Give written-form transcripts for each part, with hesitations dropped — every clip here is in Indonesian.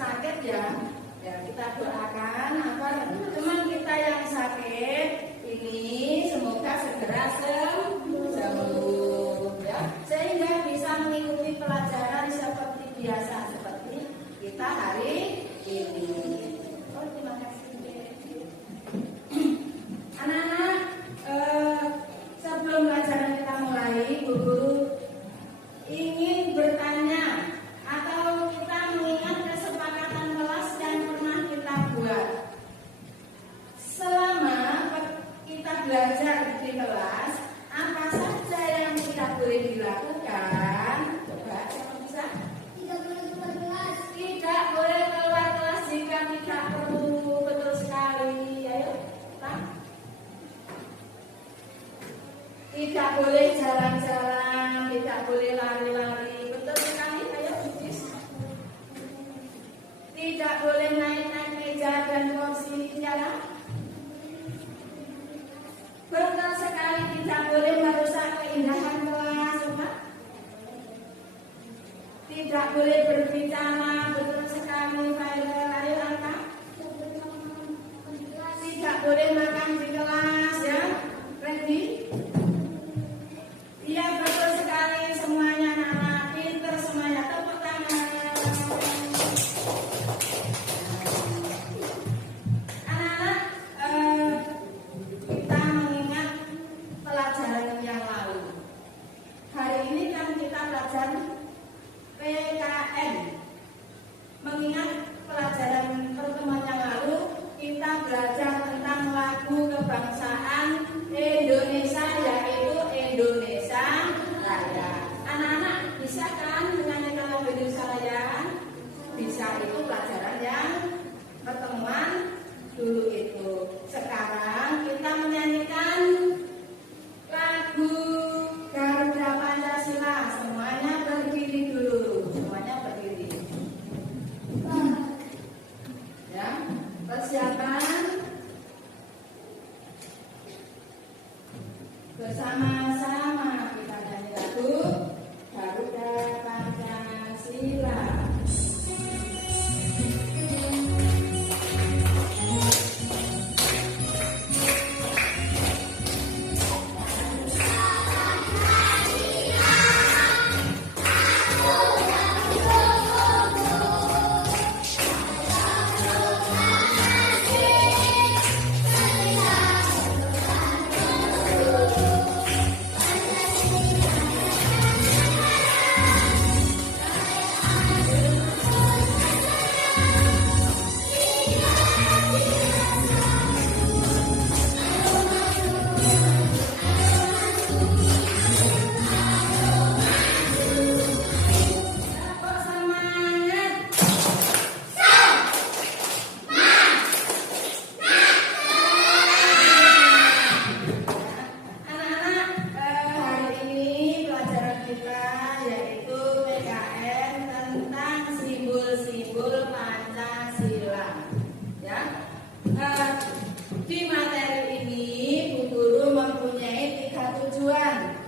sakit ya. Ya, kita doakan agar teman kita yang sakit ini semoga segera sembuh ya, sehingga bisa mengikuti pelajaran seperti biasa seperti kita hari ini. Oh, terima kasih. Anak-anak, sebelum pelajaran kita mulai, Bu Guru ingin bertanya atau kita mengingat kesepakatan kelas yang pernah kita buat. Selama kita belajar di kelas, apa saja yang tidak boleh dilakukan? Coba, siapa bisa? Tidak boleh keluar kelas. Tidak boleh keluar kelas jika tidak perlu. Betul sekali. Ayo, Pak. Tidak boleh jalan-jalan, tidak boleh lari-lari. Betul sekali. Ayo, Cis. Tidak boleh naik-naik meja dan kursi jalan. Betul sekali, tidak boleh merusak keindahan kelas, Pak. Tidak boleh berbicara. Betul sekali, Fairul. Ayo, Angka. Tidak boleh makan di kelas, ya. Ready? Iya, betul sekali semuanya, anak-anak. Pinter semuanya. Tepuk tangan. Anak-anak, kita mengingat pelajaran yang lalu. Hari ini kan kita belajar PKN. Mengingat pelajaran pertemuan yang lalu, kita belajar tentang lagu kebangsaan Indonesia, yaitu Indonesia Raya. Anak-anak bisa kan menyanyikan lagu Indonesia Raya? Bisa, itu pelajaran yang pertemuan dulu itu. Sekarang kita menyanyikan lagu Garuda Pancasila. Semuanya berdiri dulu. Semuanya berdiri. Ya, persiapan. Bersama-sama kita nyanyi lagu Garuda Pancasila. Di materi ini Bu Guru mempunyai 3 tujuan.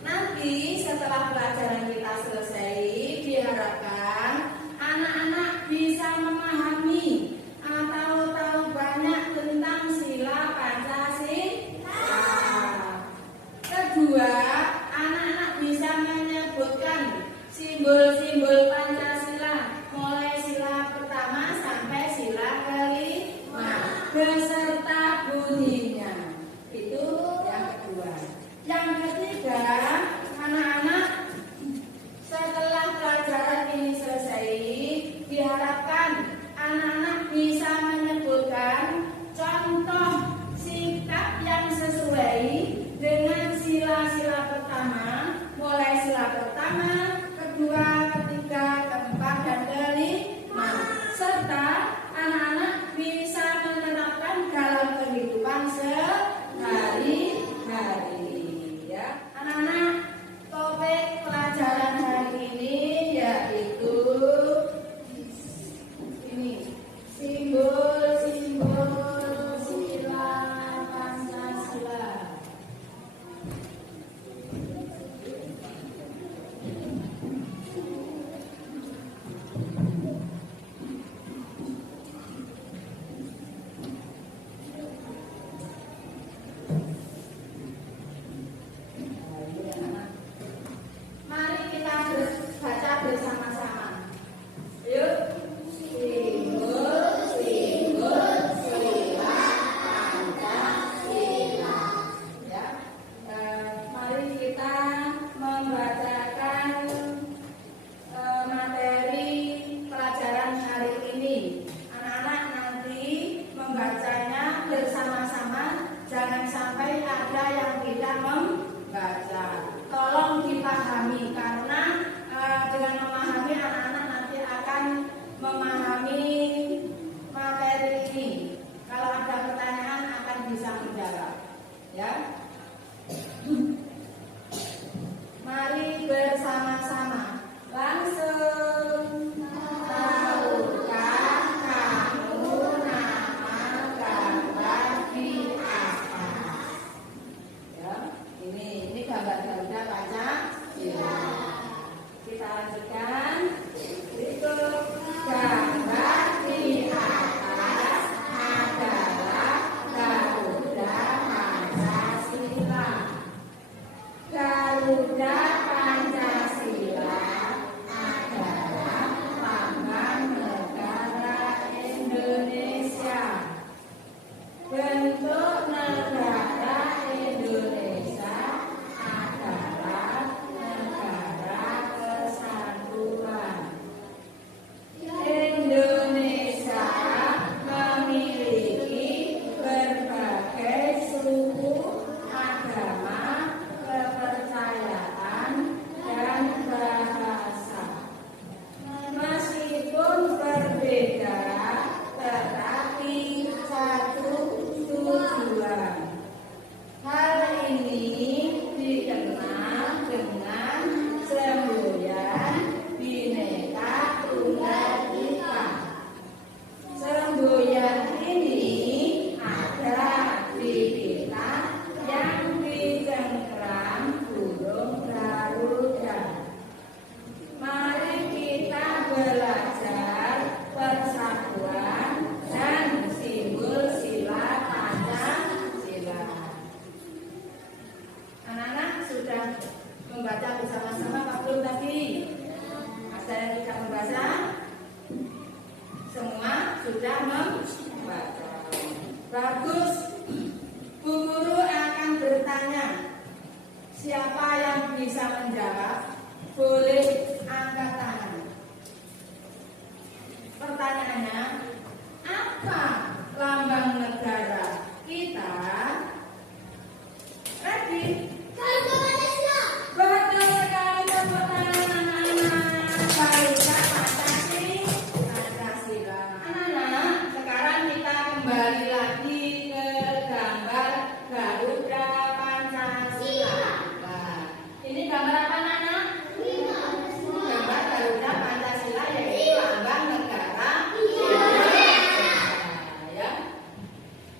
Nanti setelah pelajaran kita selesai, diharapkan anak-anak bisa memahami atau tahu banyak tentang sila Pancasila. Kedua, anak-anak bisa menyebutkan simbol-simbol Pancasila, mulai sila pertama sampai sila kelima, beserta bunyinya. Itu yang kedua. Yang ketiga, anak-anak setelah pelajaran ini selesai, diharapkan anak-anak bisa menyebutkan contoh sikap yang sesuai dengan sila-sila pertama, mulai sila pertama, kedua, ketiga, keempat, dan kelima, serta anak-anak bisa menerapkan dalam kehidupan sehari-hari. Ya, anak-anak, topik pelajaran hari ini yaitu ini, simbol-simbol sudah membaca. Bagus. Bu guru akan bertanya. Siapa yang bisa menjawab? Boleh angkat tangan. Pertanyaannya, apa lambang negara kita? Ready? Garuda Pancasila. Betul sekali, tepuk tangan anak-anak. Garuda Pancasila. Anak-anak, sekarang kita kembali lagi ke gambar Garuda Pancasila. Nah, ini gambar apa anak-anak? Gambar Garuda Pancasila yaitu lambang negara. Ya.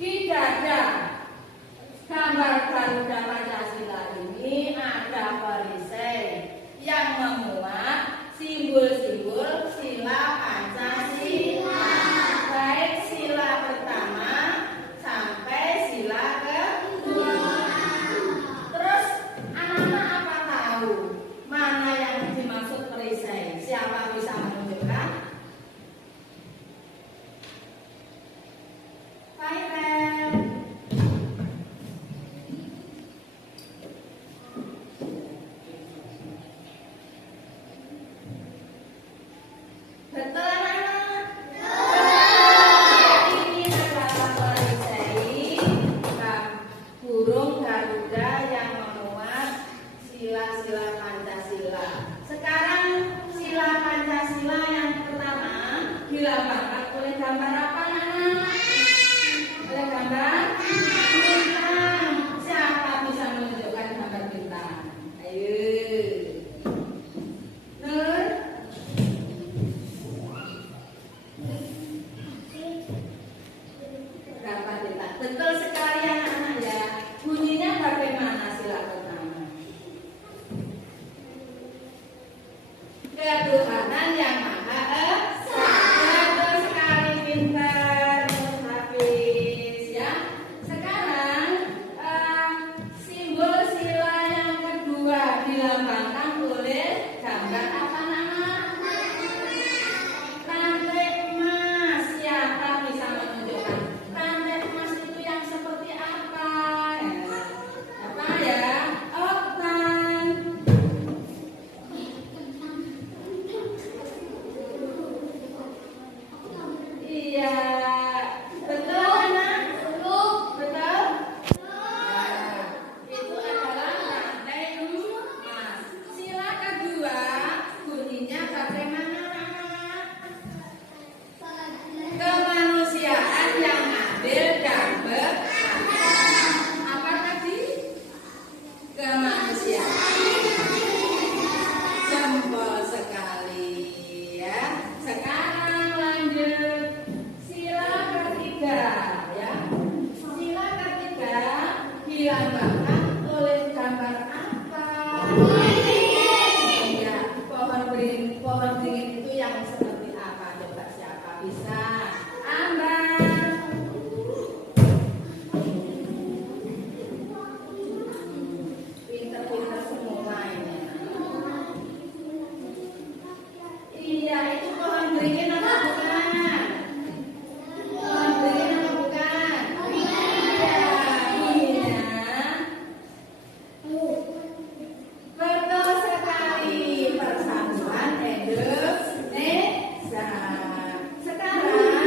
Di dada gambar Garuda Pancasila ini ada perisai yang memuat simbol-simbol sila Pancasila. Baik sila pertama sampai sila kedua. Terus anak-anak apa tahu mana yang dimaksud perisai? Siapa bisa menunjukkan? Fairen. Betul anak-anak? Ini adalah perisai burung Garuda yang memuat sila-sila Pancasila. Sekarang sila Pancasila yang pertama dilambangkan oleh gambar apa anak-anak? Oleh gambar bintang. Siapa bisa menunjukkan gambar bintang? Ayo. Nur. Gambar bintang. Betul sekali anak-anak ya. Bunyinya bagaimana sila pertama? Ketuhanan yang Maha Esa. Betul sekali, pintar Hafiz ya. Sekarang simbol sila yang kedua dilambangkan oleh gambar apa anak-anak? Rantai emas. Siapa bisa menunjukkan rantai emas itu yang seperti apa? Apa ya? Oktan. Iya, betul anak? Betul? Ya, itu adalah rantai emas. Sila kedua bunyinya bagaimana anak? Kemanusiaan yang adil dan beradab. Apa tadi? Kemanusiaan. Jempol sekali ya. Sekarang lanjut sila ketiga ya. Sila ketiga dilambangkan oleh gambar apa? Ya, pohon beringin itu yang seperti apa? Coba siapa bisa? Ambar. Pinter-pinter semua ini. Iya, itu pohon beringin atau bukan? Pohon beringin atau bukan? Iya, bunyinya. Betul sekali, Persatuan Indonesia. Sekarang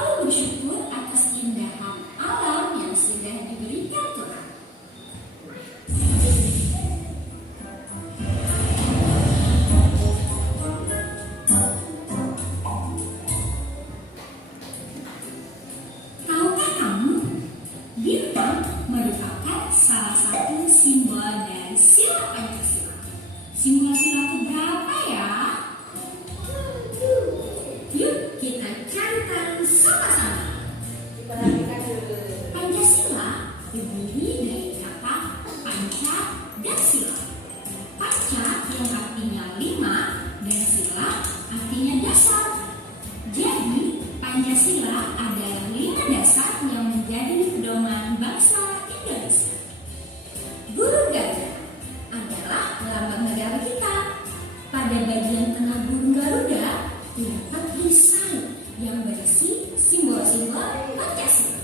selalu bersyukur atas keindahan alam yang sudah diberikan Tuhan. Tahukah kamu, bintang merupakan salah satu simbol dari sila Pancasila. Simbol sila keberapa ya? Yuk kita cari tahu sama-sama. Diperhatikan dulu. Pancasila terdiri dari kata panca dan sila. Panca yang artinya 5 dan sila artinya dasar. Jadi Pancasila adalah 5 dasar yang menjadi pedoman bangsa Indonesia. Burung Garuda adalah lambang negara kita. Pada bagian tengah burung Garuda terdapat tulisan yang berisi simbol-simbol Pancasila.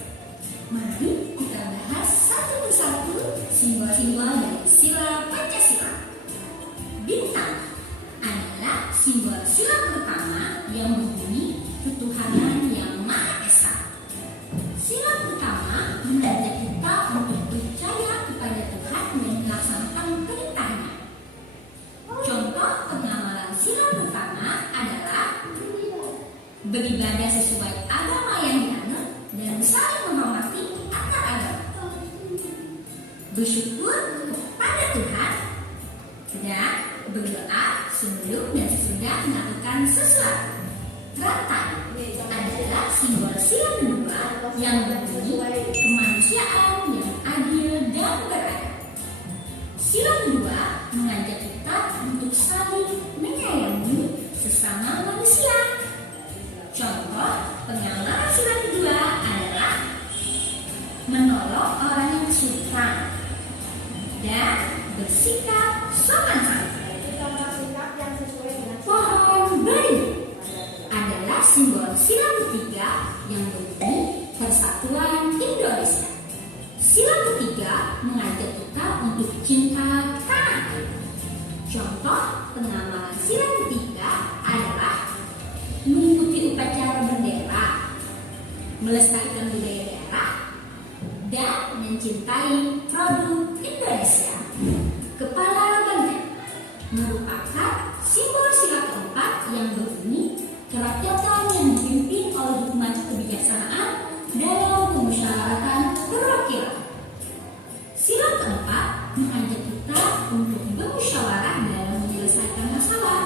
Mari kita bahas satu persatu simbol-simbol dari sila Pancasila. Bintang adalah simbol sila pertama yang berbunyi ketuhanan yang Maha Esa. Sila pertama mengajak kita untuk percaya kepada Tuhan dan melaksanakan perintahnya. Contoh pengamalan sila pertama adalah beribadah sesuai agama yang dianut dan saling menghormati antar agama, bersyukur kepada Tuhan, dan berdoa sebelum dan sesudah melakukan sesuatu. Rantai adalah simbol sila kedua yang berbunyi kemanusiaan yang adil dan beradab. Sila kedua mengajak kita untuk saling menyayangi sesama manusia. Contoh pengamalan sila kedua adalah menolong orang yang kesulitan dan bersikap sopan santun. Contoh sikap yang sesuai dengan Pohon beringin adalah simbol sila ketiga yang berbunyi persatuan Indonesia. Sila ketiga mengajak kita untuk cinta tanah air. Contoh pengamalan sila ketiga adalah mengikuti upacara bendera, melestarikan budaya daerah, dan mencintai produk Indonesia. Kepala benteng merupakan simbol sila keempat yang berbunyi kerakyatan yang dipimpin oleh hikmat kebijaksanaan dalam pemusyawaratan perwakilan. Sila keempat mengajak kita untuk bermusyawarah dalam menyelesaikan masalah.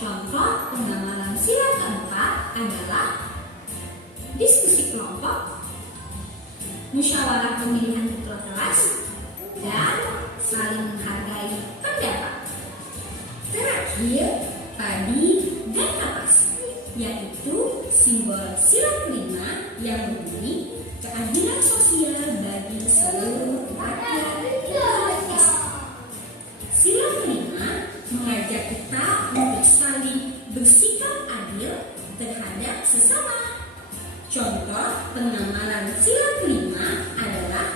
Contoh pengamalan sila keempat adalah diskusi kelompok, musyawarah pemilihan ketua kelas, dan saling menghargai pendapat. Terakhir, padi dan kapas, yaitu simbol sila kelima yang berbunyi keadilan sosial bagi seluruh rakyat Indonesia. Sila kelima mengajak kita untuk saling bersikap adil terhadap sesama. Contoh pengamalan sila kelima adalah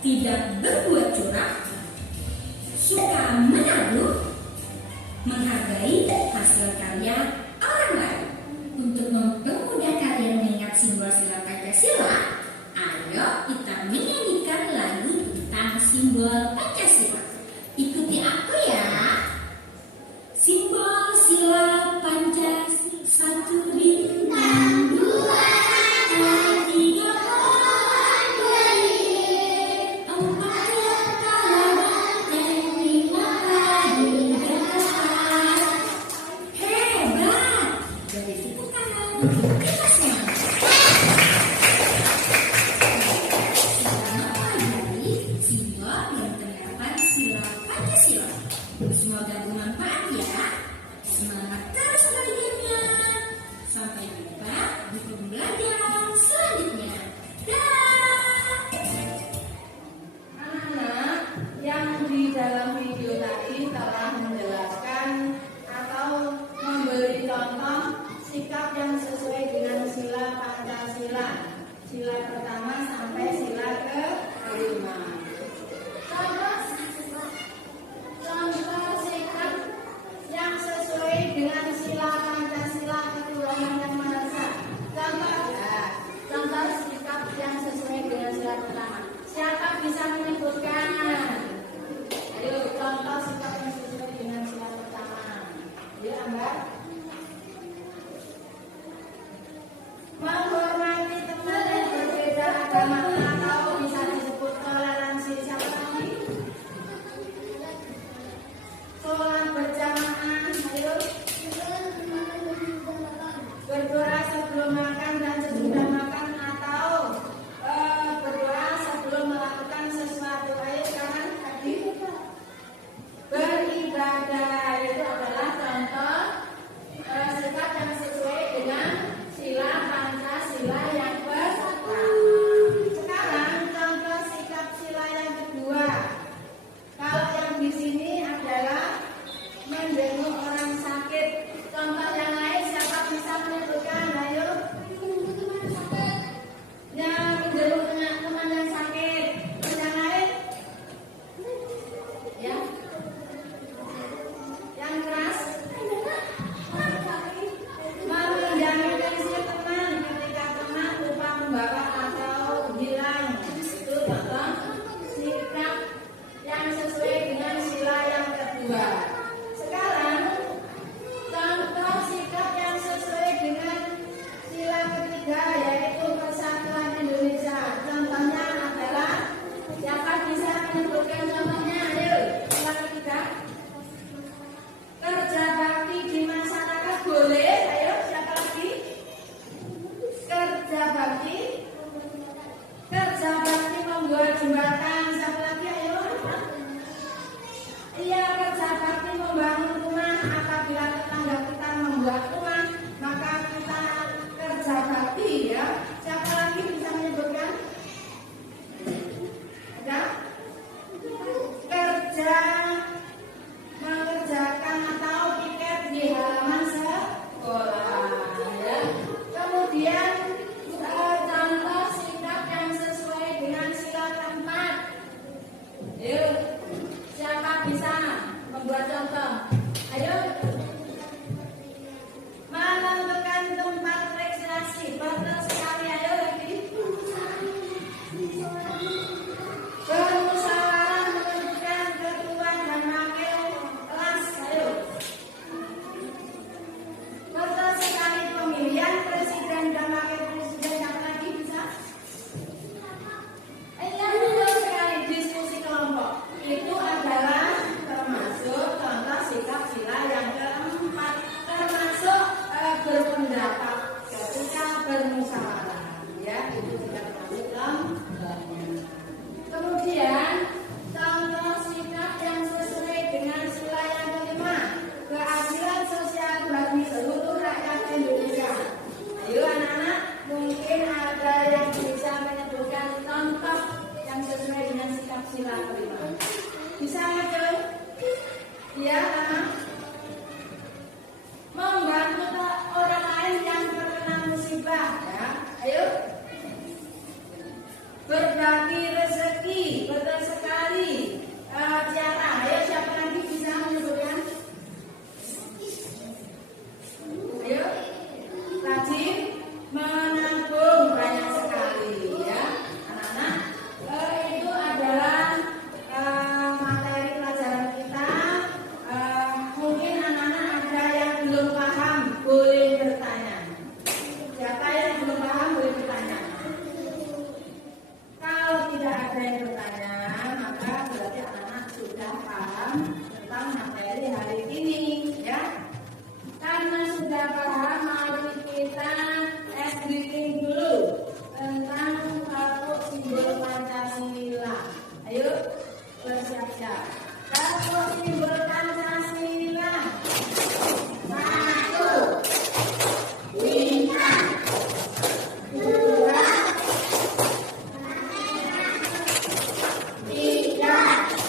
tidak berbuat curang, suka menaruh, menghargai hasil karya orang lain. Untuk mempermudah kalian mengingat simbol sila Pancasila, ayo kita menyanyikan lagu tentang simbol Pancasila. Ikuti aku ya. Simbol sila Pancasila, satu bintang, dua rantai, tiga pohon beringin, empat kepala benteng, lima padi dan kapas. Hebat! Dari tepuk tangan untuk kita semua. Selamat mempelajari simbol dan penerapan sila Pancasila. Semoga bermanfaat ya. Semangat terus belajarnya. Sampai jumpa di pembelajaran selanjutnya. Dah. anak-anak yang di dalam video tadi telah menjelaskan atau memberi contoh sikap yang sesuai dengan sila Pancasila. Sila pertama sampai sila kelima. Contoh sikap yang sesuai dengan sila Pancasila ketuhanan yang Maha Esa. lagi ya. Siapa lagi bisa menyebutkan? Ada? Kerja, mengerjakan atau piket di halaman sekolah ya. Kemudian contoh sikap yang sesuai dengan sila keempat. Yuk, siapa bisa membuat contoh? Ayo. Menentukan tempat rekreasi. Betul sekali. Ayo lagi. Bermusyawarah menentukan ketua dan wakil kelas. Ayo. Betul sekali. Pemilihan presiden dan wakil presiden. Siapa lagi bisa? Betul sekali. Diskusi kelompok. Itu adalah termasuk contoh sikap sila yang keempat. Termasuk berpendapat ketika bermusyawarah. Ya, itu tidak termasuk kelompoknya. Kemudian contoh sikap yang sesuai dengan sila yang kelima, keadilan sosial bagi seluruh rakyat Indonesia. Ayo anak-anak, mungkin ada yang bisa menyebutkan contoh yang sesuai dengan sikap sila kelima. Bisa aja? Ya, anak. Membantu orang lain yang terkena musibah. Ya, ayo. Berbagi rezeki, betul sekali. Tiara, ayo siapa lagi bisa menyebutkan? Ayo, rajin menabung, banyak sekali ya, anak-anak. Itu adalah materi pelajaran kita. Mungkin anak-anak ada yang belum paham, boleh bertanya. Siapa yang belum paham boleh bertanya. Kalau tidak ada yang bertanya, maka berarti anak-anak sudah paham tentang materi hari ini, ya. Karena sudah paham, mari kita reading dulu tentang kelompok simbol Pancasila. Ayo bersiap-siap. Kelompok simbol Pancasila. 1, bintang. 2, 3, 1,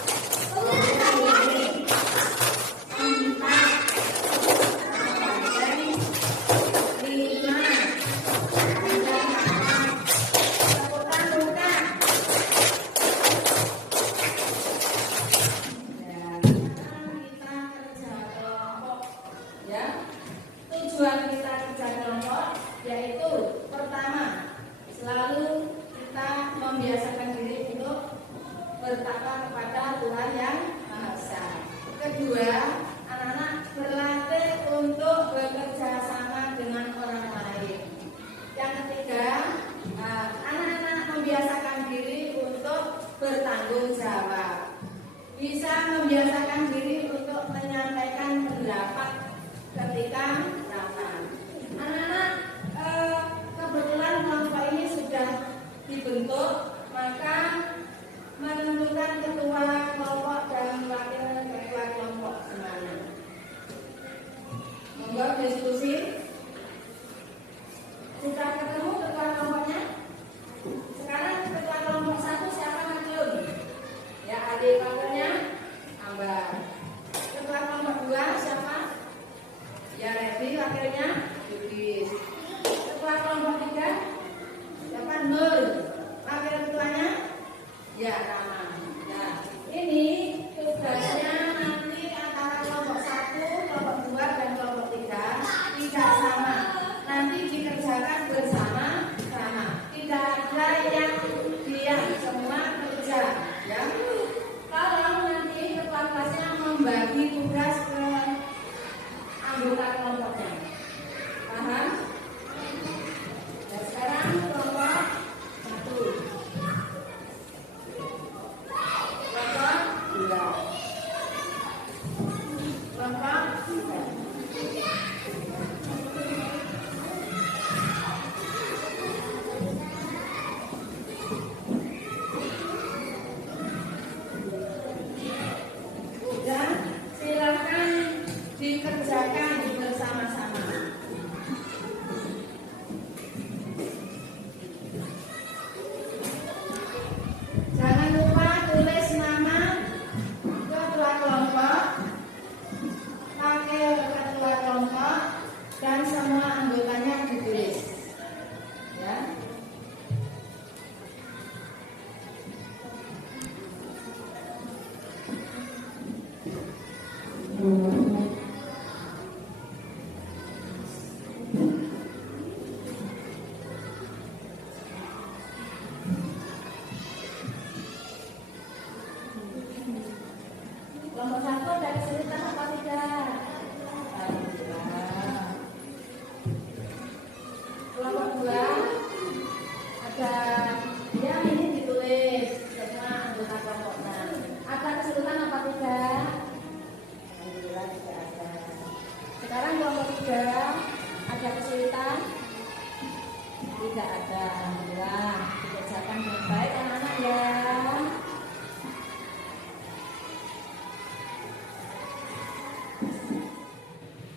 alhamdulillah dikerjakan dengan baik anak-anak ya.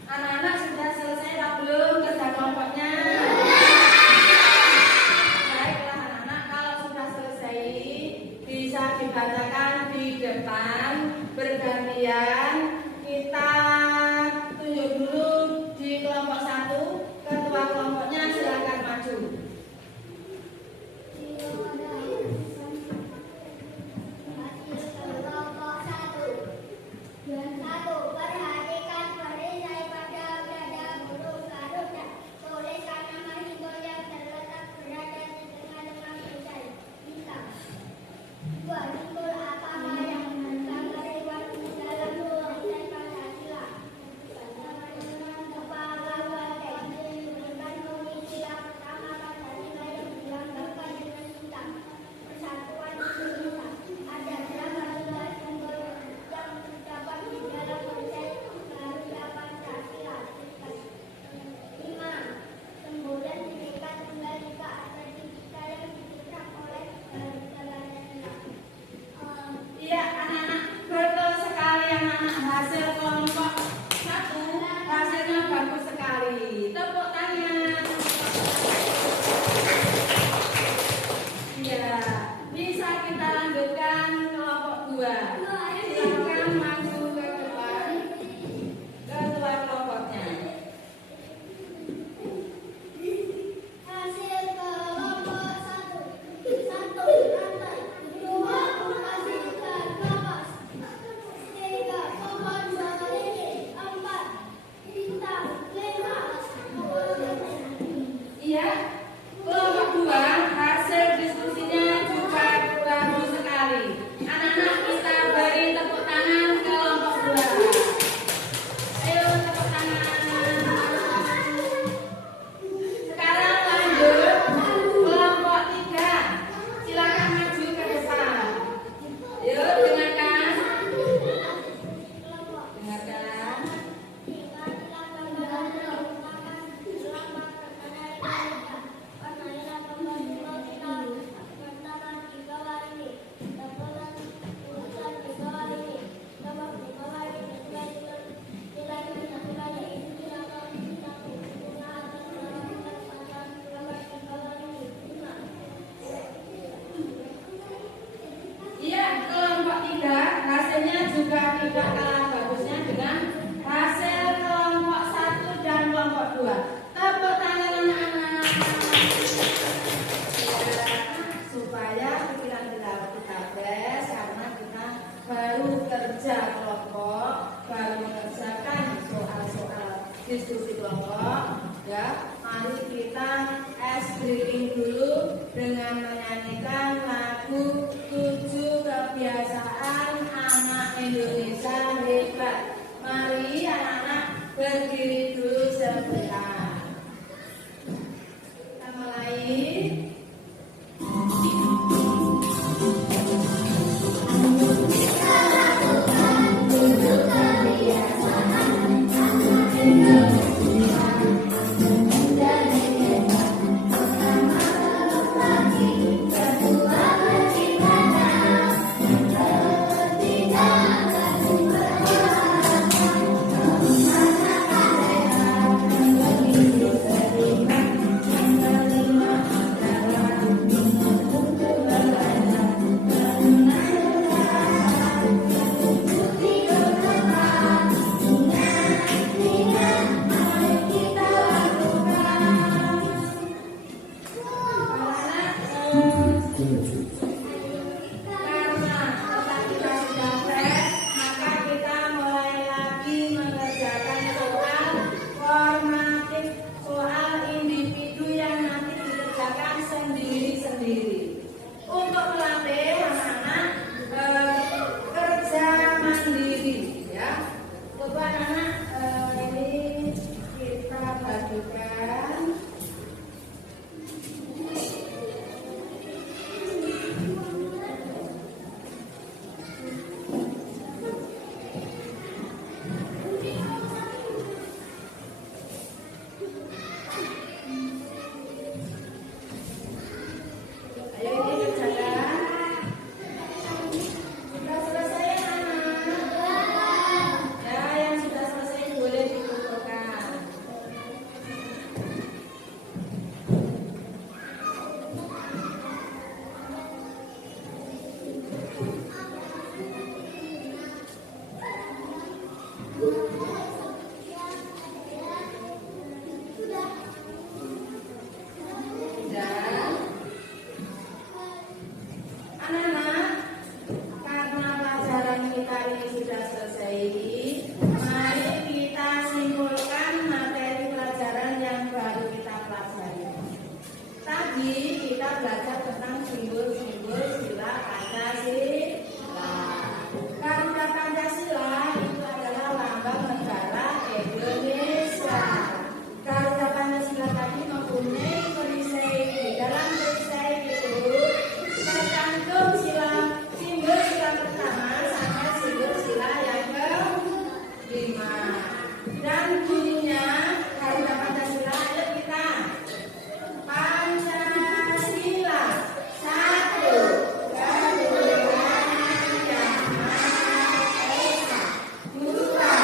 Anak-anak sudah selesai atau belum kerja kelompoknya? Baiklah anak-anak, kalau sudah selesai bisa dibacakan di depan bergantian. Kita tunjuk dulu di kelompok 1, ketua kelompoknya silakan maju. Perhatikan perisai pada berada burung Garuda. Tuliskan nama simbol yang terletak berada di tengah-tengah perisai. Bintang. 2. Simbol apa yang menggambar hewan dalam perisai Pancasila? Kepala banteng. Berikan istilah pertama Pancasila yang dilambangkan dengan bintang. Persatuan Indonesia. Ada berapa jumlah simbol yang terdapat di dalam perisai Garuda Pancasila? 5. Semboyan diberikan tunggal jika artikel yang diberikan oleh Garuda Pancasila. Iya anak-anak, betul sekali anak-anak, hasil kelompok 1 hasilnya bagus sekali. Tepuk tangan. Iya, bisa kita lanjutkan kelompok 2. Silakan maju ke depan, ketua kelompoknya. Hasil kelompok 1. 1. Rantai. 2. Menghasilkan kapas. 3. Pohon selendang. 4. Bintang. 5. Iya, kelompok 2 hasil diskusinya juga bagus sekali. Anak-anak kita beri tepuk tangan kelompok 2. Ayo tepuk tangan. Sekarang lanjut kelompok 3. Silakan maju ke depan. Yuk dengarkan. Dengarkan. Iya, kelompok 3 hasilnya juga tidak kalah bagusnya dengan hasil kelompok 1 dan kelompok 2. Tepuk tangan anak-anak. Ya, supaya pikiran kita fresh karena kita baru kerja kelompok, baru mengerjakan soal-soal diskusi kelompok. Ya, mari kita ice breaking dulu dengan menyanyikan lagu 7 kebiasaan anak Indonesia hebat. Mari anak-anak berdiri dulu sebentar. Kita mulai. tadi kita belajar tentang simbol-simbol sila Pancasila. Garuda Pancasila itu adalah lambang negara Indonesia. Garuda Pancasila tadi mempunyai perisai. Di dalam perisai itu tercantum simbol sila pertama sampai simbol sila yang kelima. Dan bunyinya Garuda Pancasila, ayo kita Pancasila satu, ketuhanan yang maha esa, dua,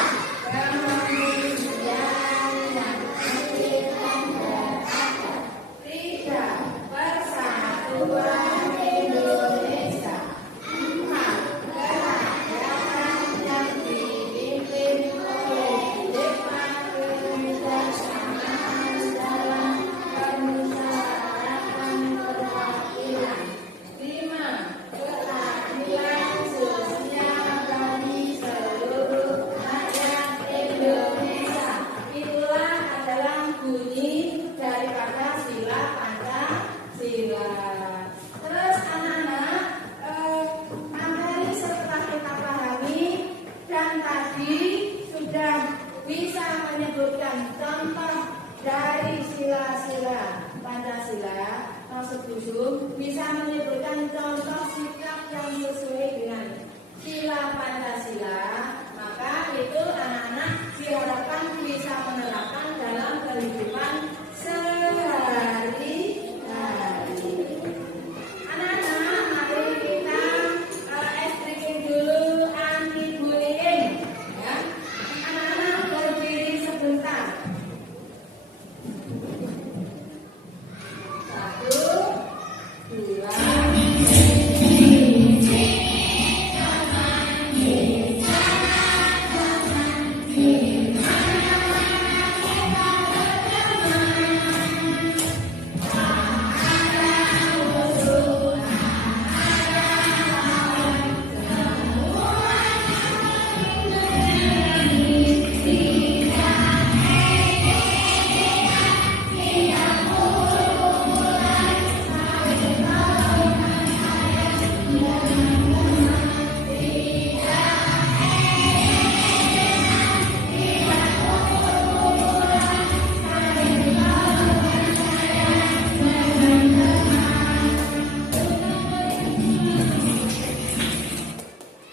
kemanusiaan yang adil dan beradab, tiga, persatuan Indonesia, empat, kerajaan yang dipimpin oleh hikmat kebijaksanaan dalam permusyawaratan perwakilan, lima, keadilan sosial bagi seluruh rakyat Indonesia. Itulah adalah bunyi daripada sila Pancasila. Terus anak-anak, materi setelah kita pahami dan tadi sudah bisa menyebutkan contoh dari sila-sila Pancasila, maksud Busum bisa menyebutkan contoh sikap yang sesuai dengan sila Pancasila, maka itu anak-anak diharapkan bisa menerapkan dalam kehidupan sehari-hari. Anak-anak, mari kita striking dulu anti-bullying, ya. Anak-anak berdiri sebentar. Satu, dua,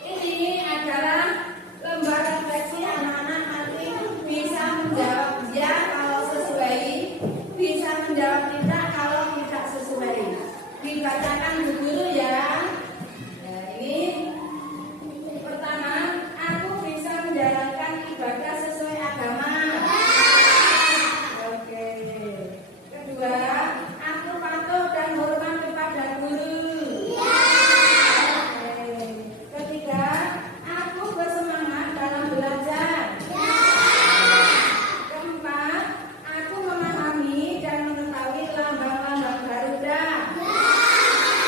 ini adalah lembar refleksi. Anak-anak nanti bisa menjawab ya kalau sesuai, bisa menjawab tidak kalau tidak sesuai. Dibacakan Bu Guru ya. Nah, ini pertama, aku bisa menjalankan ibadah sesuai agama. Oke. Kedua, aku patuh dan hormat kepada guru. Oke. Ketiga, aku bersemangat dalam belajar. Keempat, aku memahami dan mengetahui lambang-lambang Garuda.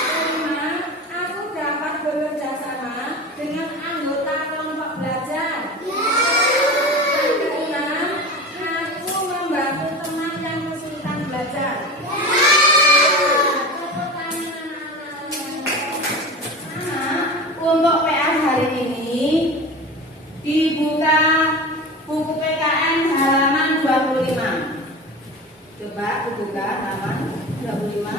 Kelima, aku dapat bekerja sama dengan anggota kelompok belajar. Yang keenam, aku membantu teman yang kesulitan belajar. Untuk PR hari ini dibuka buku PKN halaman 25. Coba dibuka halaman 25.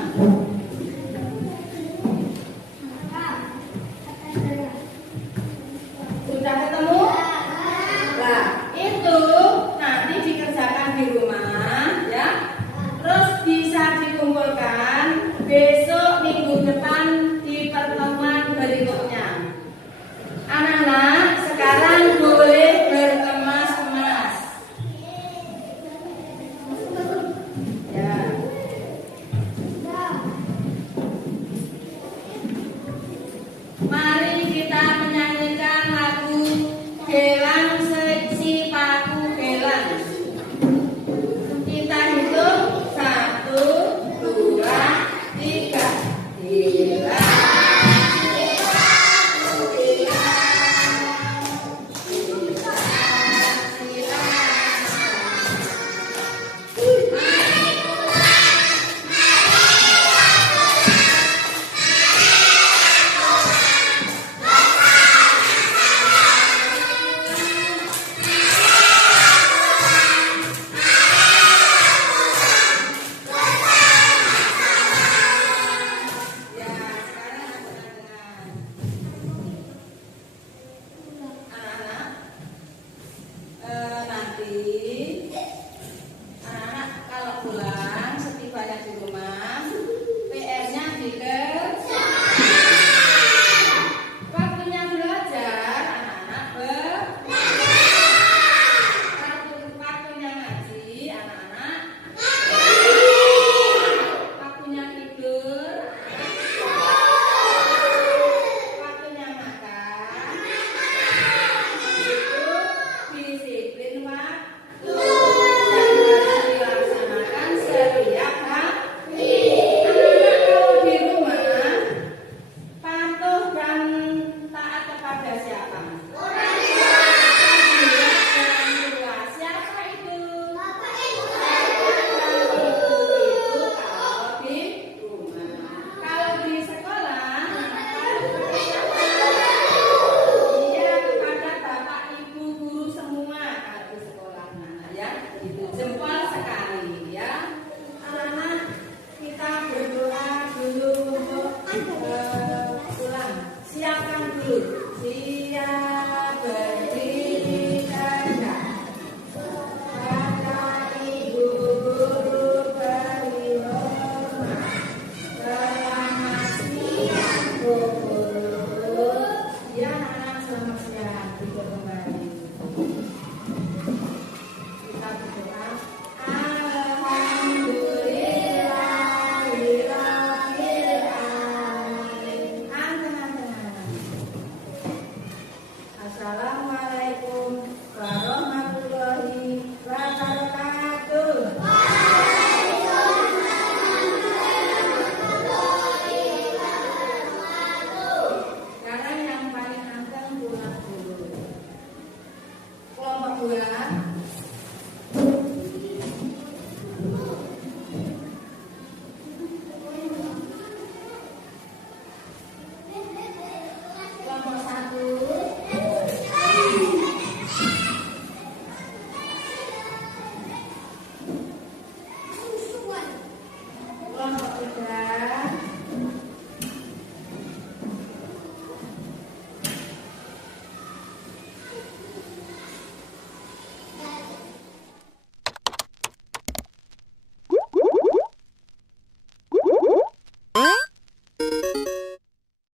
Sudah ketemu? Nah, itu nanti dikerjakan di rumah ya. Terus bisa dikumpulkan besok